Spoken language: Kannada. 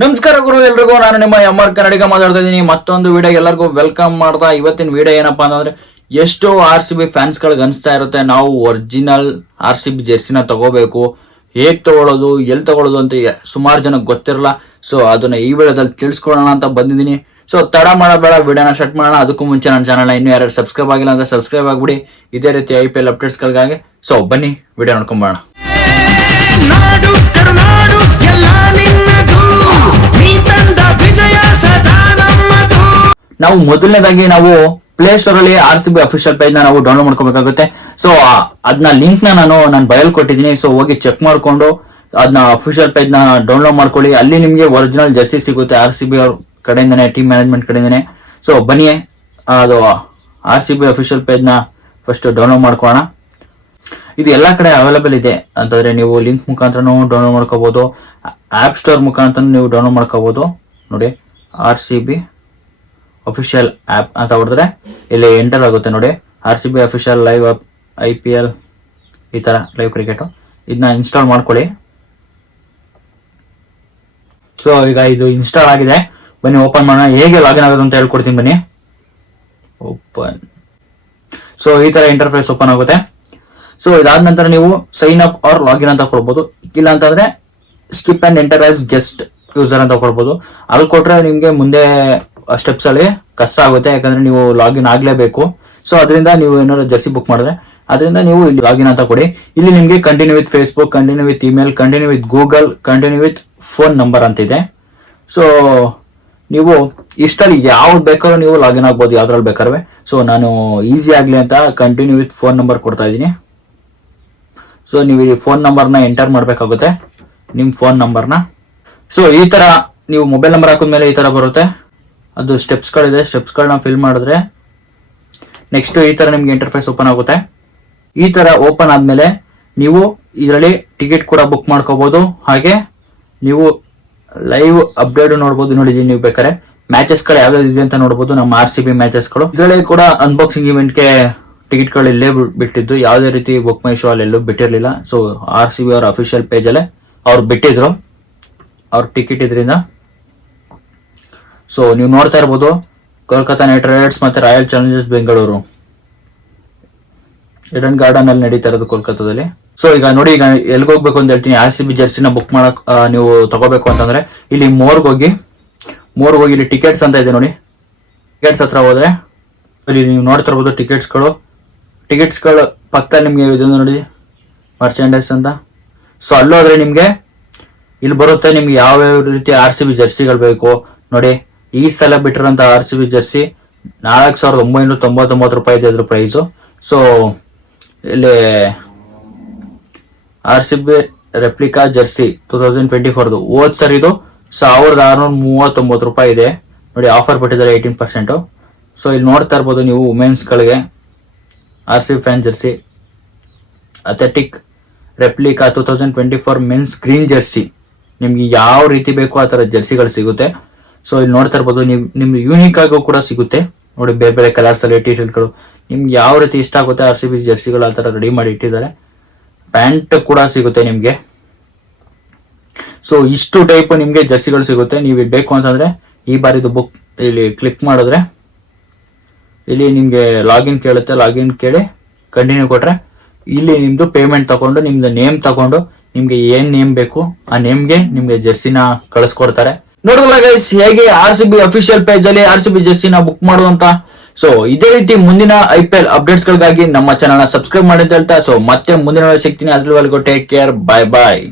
ನಮಸ್ಕಾರ ಗುರು, ಎಲ್ರಿಗೂ ನಾನು ನಿಮ್ಮ ಎಂ ಆರ್ ಕನ್ನಡಿಗ ಮಾತಾಡ್ತಾ ಇದ್ದೀನಿ. ಮತ್ತೊಂದು ವಿಡಿಯೋ ಎಲ್ಲರಿಗೂ ವೆಲ್ಕಮ್ ಮಾಡ್ತಾ ಇವತ್ತಿನ ವಿಡಿಯೋ ಏನಪ್ಪಾ ಅಂತಂದ್ರೆ, ಎಷ್ಟೋ ಆರ್ ಸಿ ಬಿ ಫ್ಯಾನ್ಸ್ ಗಳಿಗೆ ಅನಿಸ್ತಾ ಇರುತ್ತೆ, ನಾವು ಒರಿಜಿನಲ್ ಆರ್ ಸಿ ಬಿ ಜೆರ್ಸಿನ ತಗೋಬೇಕು, ಹೇಗ್ ತಗೊಳ್ಳೋದು ಎಲ್ಲಿ ತಗೊಳ್ಳೋದು ಅಂತ ಸುಮಾರು ಜನಕ್ಕೆ ಗೊತ್ತಿರಲ್ಲ. ಸೊ ಅದನ್ನ ಈ ವಿಡಿಯೋದಲ್ಲಿ ತಿಳಿಸ್ಕೊಳ್ಳೋಣ ಅಂತ ಬಂದಿದ್ದೀನಿ. ಸೊ ತಡ ಮಾಡಬೇಡ ವಿಡಿಯೋನ ಸ್ಟಾರ್ಟ್ ಮಾಡೋಣ. ಅದಕ್ಕೂ ಮುಂಚೆ ನನ್ನ ಚಾನಲ್ ಇನ್ನೂ ಯಾರು ಸಬ್ಸ್ಕ್ರೈಬ್ ಆಗಿಲ್ಲ ಅಂದ್ರೆ ಸಬ್ಸ್ಕ್ರೈಬ್ ಆಗ್ಬಿಡಿ. ಇದೇ ರೀತಿ ಐ ಪಿ ಎಲ್ ಅಪ್ಡೇಟ್ಸ್ಗಳಿಗಾಗಿ ಸೊ ಬನ್ನಿ ವಿಡಿಯೋ ನೋಡ್ಕೊಂಬೋಣ ನಾವು ಮೊದಲನೇದಾಗಿ ನಾವು ಪ್ಲೇ ಸ್ಟೋರ್ ಅಲ್ಲಿ R C B official page ನಾವು ಡೌನ್ಲೋಡ್ ಮಾಡ್ಕೋಬೇಕಾಗುತ್ತೆ. ಸೊ ಅದನ್ನ ಲಿಂಕ್ನ ನಾನು ನಾನು ಬಯಲ್ ಕೊಟ್ಟಿದ್ದೀನಿ. ಸೊ ಹೋಗಿ ಚೆಕ್ ಮಾಡ್ಕೊಂಡು ಅದನ್ನ ಅಫಿಷಿಯಲ್ ಪೇಜ್ನ ಡೌನ್ಲೋಡ್ ಮಾಡ್ಕೊಳ್ಳಿ. ಅಲ್ಲಿ ನಿಮಗೆ ಒರಿಜಿನಲ್ ಜರ್ಸಿ ಸಿಗುತ್ತೆ ಆರ್ ಸಿ ಬಿ ಅವ್ರ ಕಡೆಯಿಂದನೇ ಟೀಮ್ ಮ್ಯಾನೇಜ್ಮೆಂಟ್ ಕಡೆಯಿಂದನೇ. ಸೊ ಬನ್ನಿ. ಅದು ಆರ್ ಸಿ ಬಿ ಅಫಿಷಿಯಲ್ ಪೇಜ್ನ ಫಸ್ಟ್ ಡೌನ್ಲೋಡ್ ಮಾಡ್ಕೊಳ್ಳೋಣ. ಇದು ಎಲ್ಲ ಕಡೆ ಅವೈಲೇಬಲ್ ಇದೆ. ಅಂತಂದ್ರೆ ನೀವು ಲಿಂಕ್ ಮುಖಾಂತರನೂ ಡೌನ್ಲೋಡ್ ಮಾಡ್ಕೋಬಹುದು ಆಪ್ ಸ್ಟೋರ್ ಮುಖಾಂತರ ನೀವು ಡೌನ್ಲೋಡ್ ಮಾಡ್ಕೋಬಹುದು ನೋಡಿ R C B official app ಅಂತ ಹೊಡೆದ್ರೆ ಇಲ್ಲಿ ಎಂಟರ್ ಆಗುತ್ತೆ ನೋಡಿ. R C B official live I P L ಈ ತರ ಲೈವ್ ಕ್ರಿಕೆಟ್ ಇದನ್ನ ಇನ್ಸ್ಟಾಲ್ ಮಾಡ್ಕೊಳ್ಳಿ. ಸೊ ಈಗ ಇದು ಇನ್ಸ್ಟಾಲ್ ಆಗಿದೆ. ಬನ್ನಿ ಓಪನ್ ಮಾಡೋಣ. ಹೇಗೆ ಲಾಗಿನ್ ಆಗೋದು ಅಂತ ಹೇಳ್ಕೊಡ್ತೀನಿ ಬನ್ನಿ. ಓಪನ್ ಸೊ ಈ ತರ ಇಂಟರ್ಫೇಸ್ ಓಪನ್ ಆಗುತ್ತೆ. ಸೊ ಇದಾದ ನಂತರ ನೀವು ಸೈನ್ ಅಪ್ ಆರ್ ಲಾಗಿನ್ ಅಂತ ಕೊಡ್ಬೋದು. ಇಲ್ಲ ಅಂತಂದ್ರೆ skip and enter as guest user ಅಂತ ಕೊಡ್ಬೋದು. ಅಲ್ಲಿ ಕೊಟ್ರೆ ನಿಮಗೆ ಮುಂದೆ ಸ್ಟೆಪ್ಸ್ ಅಲ್ಲಿ ಕಷ್ಟ ಆಗುತ್ತೆ, ಯಾಕಂದ್ರೆ ನೀವು ಲಾಗಿನ್ ಆಗ್ಲೇಬೇಕು. ಸೊ ಅದರಿಂದ ನೀವು ಏನಾದ್ರು ಜರ್ಸಿ ಬುಕ್ ಮಾಡಿದ್ರೆ, ಅದರಿಂದ ನೀವು ಇಲ್ಲಿ ಲಾಗಿನ್ ಅಂತ ಕೊಡಿ. ಇಲ್ಲಿ ನಿಮಗೆ continue with Facebook continue with email continue with Google continue with phone number ಅಂತ ಇದೆ. ಸೊ ನೀವು ಇಷ್ಟಲ್ಲಿ ಯಾವ್ದು ಬೇಕಾದ್ರೂ ನೀವು ಲಾಗಿನ್ ಆಗ್ಬೋದು, ಯಾವ್ದ್ರಲ್ಲಿ ಬೇಕಾದ್ರೆ ಸೊ ನಾನು ಈಸಿ ಆಗ್ಲಿ ಅಂತ ಕಂಟಿನ್ಯೂ ವಿತ್ ಫೋನ್ ನಂಬರ್ ಕೊಡ್ತಾ ಇದ್ದೀನಿ. ಸೊ ನೀವು ಈ ಫೋನ್ ನಂಬರ್ನ ಎಂಟರ್ ಮಾಡಬೇಕಾಗುತ್ತೆ ನಿಮ್ಮ ಫೋನ್ ನಂಬರ್ನ ಸೊ ಈ ತರ ನೀವು ಮೊಬೈಲ್ ನಂಬರ್ ಹಾಕಿದ್ಮೇಲೆ ಈ ತರ ಬರುತ್ತೆ. ಅದು ಸ್ಟೆಪ್ಸ್ಗಳಿದೆ ಸ್ಟೆಪ್ಸ್ಗಳನ್ನ ಫಿಲ್ ಮಾಡಿದ್ರೆ ನೆಕ್ಸ್ಟ್ ಈ ತರ ನಿಮ್ಗೆ ಇಂಟರ್ಫೇಸ್ ಓಪನ್ ಆಗುತ್ತೆ. ಈ ತರ ಓಪನ್ ಆದ್ಮೇಲೆ ನೀವು ಇದರಲ್ಲಿ ಟಿಕೆಟ್ ಕೂಡ ಬುಕ್ ಮಾಡ್ಕೋಬಹುದು ಹಾಗೆ ನೀವು ಲೈವ್ ಅಪ್ಡೇಟ್ ನೋಡಬಹುದು ನೋಡಿದೀನಿ ನೀವು ಬೇಕಾದ್ರೆ ಮ್ಯಾಚಸ್ಗಳು ಯಾವ್ಯಾವ್ದು ಇದೆ ಅಂತ ನೋಡಬಹುದು ನಮ್ಮ ಆರ್ ಸಿ ಬಿ ಮ್ಯಾಚಸ್ಗಳು. ಇದರಲ್ಲಿ ಕೂಡ ಅನ್ಬಾಕ್ಸಿಂಗ್ ಇವೆಂಟ್ಗೆ ಟಿಕೆಟ್ಗಳು ಇಲ್ಲೇ ಬಿಟ್ಟಿದ್ದು. ಯಾವುದೇ ರೀತಿ ಬುಕ್ ಮೈ ಶೋ ಅಲ್ಲಿ ಎಲ್ಲೂ ಬಿಟ್ಟಿರ್ಲಿಲ್ಲ. ಸೊ ಆರ್ ಸಿ ಬಿ ಅವ್ರ ಅಫಿಷಿಯಲ್ ಪೇಜ್ ಅಲ್ಲೇ ಅವ್ರು ಬಿಟ್ಟಿದ್ರು. ಅವ್ರ ಟಿಕೆಟ್ ಇದರಿಂದ ಸೊ ನೀವು ನೋಡ್ತಾ ಇರ್ಬೋದು ಕೋಲ್ಕತಾ ನೈಟ್ ರೈಡರ್ಸ್ ಮತ್ತೆ royal challengers Bengaluru Eden Garden ಅಲ್ಲಿ ನಡೀತಾ ಇರೋದು ಕೋಲ್ಕತ್ತಾದಲ್ಲಿ ಸೊ ಈಗ ನೋಡಿ, ಈಗ ಎಲ್ಲಿಗೆ ಹೋಗ್ಬೇಕು ಅಂತ ಹೇಳ್ತೀನಿ. ಆರ್ ಸಿ ಬಿ ಜರ್ಸಿನ ಬುಕ್ ಮಾಡಕ್ ನೀವು ತಗೋಬೇಕು ಅಂತಂದ್ರೆ, ಇಲ್ಲಿ ಮೋರ್ಗ್ ಹೋಗಿ ಮೋರ್ಗ್ ಹೋಗಿ ಇಲ್ಲಿ ಟಿಕೆಟ್ಸ್ ಅಂತ ಇದೆ ನೋಡಿ. ಟಿಕೆಟ್ಸ್ ಹತ್ರ ಹೋದ್ರೆ ಇಲ್ಲಿ ನೀವು ನೋಡ್ತಾ ಇರ್ಬೋದು ಟಿಕೆಟ್ಸ್ಗಳು ಟಿಕೆಟ್ಸ್ಗಳು ಪಕ್ಕ ನಿಮ್ಗೆ ಇದು ನೋಡಿ ಮರ್ಚೆಂಡೈಸ್ ಅಂತ. ಸೊ ಅಲ್ಲೋದ್ರೆ ನಿಮ್ಗೆ, ಇಲ್ಲಿ ಬರುತ್ತೆ ನಿಮ್ಗೆ ಯಾವ ರೀತಿ ಆರ್ ಸಿ ಬಿ ಜರ್ಸಿಗಳು ಬೇಕು. ನೋಡಿ ಈ ಸಲ ಬಿಟ್ಟಿರೋಂಥ ಆರ್ ಸಿ ಬಿ ಜರ್ಸಿ ನಾಲ್ಕು ಸಾವಿರದ ಒಂಬೈನೂರ ತೊಂಬತ್ತೊಂಬತ್ತು ರೂಪಾಯಿ ಇದೆ ಅದ್ರ ಪ್ರೈಸು ಸೊ ಇಲ್ಲಿ R C B replica jersey two thousand twenty ಫೋರ್ದು ಓದ್ ಸರ್ ಇದು ಸಾವಿರದ ಆರ್ನೂರ ಮೂವತ್ತೊಂಬತ್ತು ರೂಪಾಯಿ ಇದೆ. ನೋಡಿ ಆಫರ್ ಬಿಟ್ಟಿದ್ದಾರೆ ಏಯ್ಟೀನ್ ಪರ್ಸೆಂಟು ಸೊ ಇಲ್ಲಿ ನೋಡ್ತಾ ಇರ್ಬೋದು ನೀವು ವುಮೆನ್ಸ್ ಗಳಿಗೆ R C B fan jersey authentic replica two thousand twenty four men's green jersey ನಿಮ್ಗೆ ಯಾವ ರೀತಿ ಬೇಕೋ ಆ ತರ ಜರ್ಸಿಗಳು ಸಿಗುತ್ತೆ. ಸೊ ಇಲ್ಲಿ ನೋಡ್ತಾ ಇರ್ಬೋದು ನೀವು ನಿಮ್ಗೆ ಯೂನಿಕ್ ಆಗೋ ಕೂಡ ಸಿಗುತ್ತೆ. ನೋಡಿ, ಬೇರೆ ಬೇರೆ ಕಲರ್ಸ್ ಅಲ್ಲಿ ಟಿ ಶರ್ಟ್ಗಳು ನಿಮ್ಗೆ ಯಾವ ರೀತಿ ಇಷ್ಟ ಆಗುತ್ತೆ ಆರ್ ಸಿ ಬಿ ಜರ್ಸಿಗಳು ಆ ಥರ ರೆಡಿ ಮಾಡಿ ಇಟ್ಟಿದ್ದಾರೆ. ಪ್ಯಾಂಟ್ ಕೂಡ ಸಿಗುತ್ತೆ ನಿಮಗೆ. ಸೊ ಇಷ್ಟು ಟೈಪ್ ನಿಮಗೆ ಜರ್ಸಿಗಳು ಸಿಗುತ್ತೆ. ನೀವು ಬೇಕು ಅಂತಂದ್ರೆ, ಈ ಬಾರಿದು ಬುಕ್ ಇಲ್ಲಿ ಕ್ಲಿಕ್ ಮಾಡಿದ್ರೆ, ಇಲ್ಲಿ ನಿಮಗೆ ಲಾಗಿನ್ ಕೇಳುತ್ತೆ. ಲಾಗಿನ್ ಕೇಳಿ ಕಂಟಿನ್ಯೂ ಕೊಟ್ರೆ, ಇಲ್ಲಿ ನಿಮ್ದು ಪೇಮೆಂಟ್ ತಗೊಂಡು, ನಿಮ್ದು ನೇಮ್ ತಗೊಂಡು, ನಿಮ್ಗೆ ಏನ್ ನೇಮ್ ಬೇಕು, ಆ ನೇಮ್ಗೆ ನಿಮ್ಗೆ ಜರ್ಸಿನ ಕಳಿಸ್ಕೊಡ್ತಾರೆ. ನೋಡಲ್ಲ ಗೈಸ್ ಹೇಗೆ R C B official page ಅಲ್ಲಿ ಆರ್ ಸಿ ಬಿ ಬುಕ್ ಮಾಡುವಂತ? ಸೊ ಇದೇ ರೀತಿ ಮುಂದಿನ ಐ ಪಿ ಎಲ್ ಅಪ್ಡೇಟ್ಸ್ ಗಳಿಗಾಗಿ ನಮ್ಮ ಚಾನಲ್ ಸಬ್ಸ್ಕ್ರೈಬ್ ಮಾಡಿ ಅಂತ ಹೇಳ್ತಾ ಸೊ ಮತ್ತೆ ಮುಂದಿನ ಸಿಗ್ತೀನಿ. ಅದ್ರವರೆಗೂ ಟೇಕ್ ಕೇರ್ ಬಾಯ್ ಬಾಯ್